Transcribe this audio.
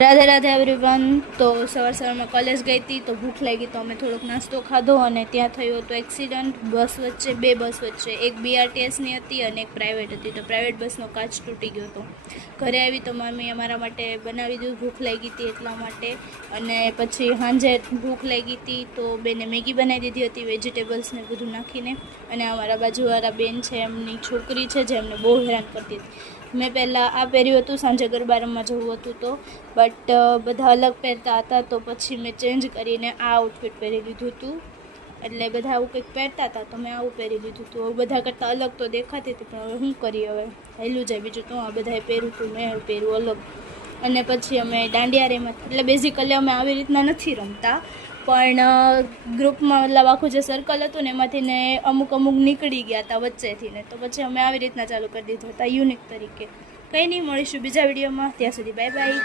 Radhe Radhe everyone. તો સવારમાં college ગઈ હતી તો ભૂખ લાગી તો અમે થોડોક નાસ્તો ખાધો અને ત્યાં થયો હતો એક્સિડન્ટ બે બસ વચ્ચે, એક BRTSની હતી અને એક પ્રાઇવેટ હતી। તો પ્રાઇવેટ બસનો કાચ તૂટી ગયો હતો। ઘરે આવી તો મમ્મી અમારા માટે બનાવી દીધું, ભૂખ લાગી હતી એટલા માટે। અને પછી સાંજે ભૂખ લાગી હતી તો બેને મેગી બનાવી દીધી હતી વેજીટેબલ્સ ને બધું નાખીને। અને અમારા બાજુવાળા બેન છે, એમની છોકરી છે જે એમને બહુ હેરાન કરતી હતી। મેં પહેલાં આ પહેર્યું હતું, સાંજે ગરબા રમવા જવું હતું તો, બટ બધા અલગ પહેરતા હતા તો પછી મેં ચેન્જ કરીને આ આઉટફિટ પહેરી લીધું હતું। એટલે બધા આવું કંઈક પહેરતા હતા તો મેં આવું પહેરી લીધું હતું। બધા કરતાં અલગ તો દેખાતી હતી પણ હવે શું કરીએ, હવે હેલું જાય। બીજું તો આ બધાએ પહેર્યું હતું, મેં પહેર્યું અલગ। અને પછી અમે દાંડિયા રમ્યા। એટલે બેઝિકલી અમે આવી રીતના નથી રમતા, પણ ગ્રુપમાં મતલબ આખું જે સર્કલ હતું ને એમાંથી ને અમુક નીકળી ગયા હતા વચ્ચેથી ને, તો પછી અમે આવી રીતના ચાલુ કરી દીધું હતા યુનિક તરીકે। કંઈ નહીં, મળીશું બીજા વિડીયોમાં, ત્યાં સુધી બાય બાય।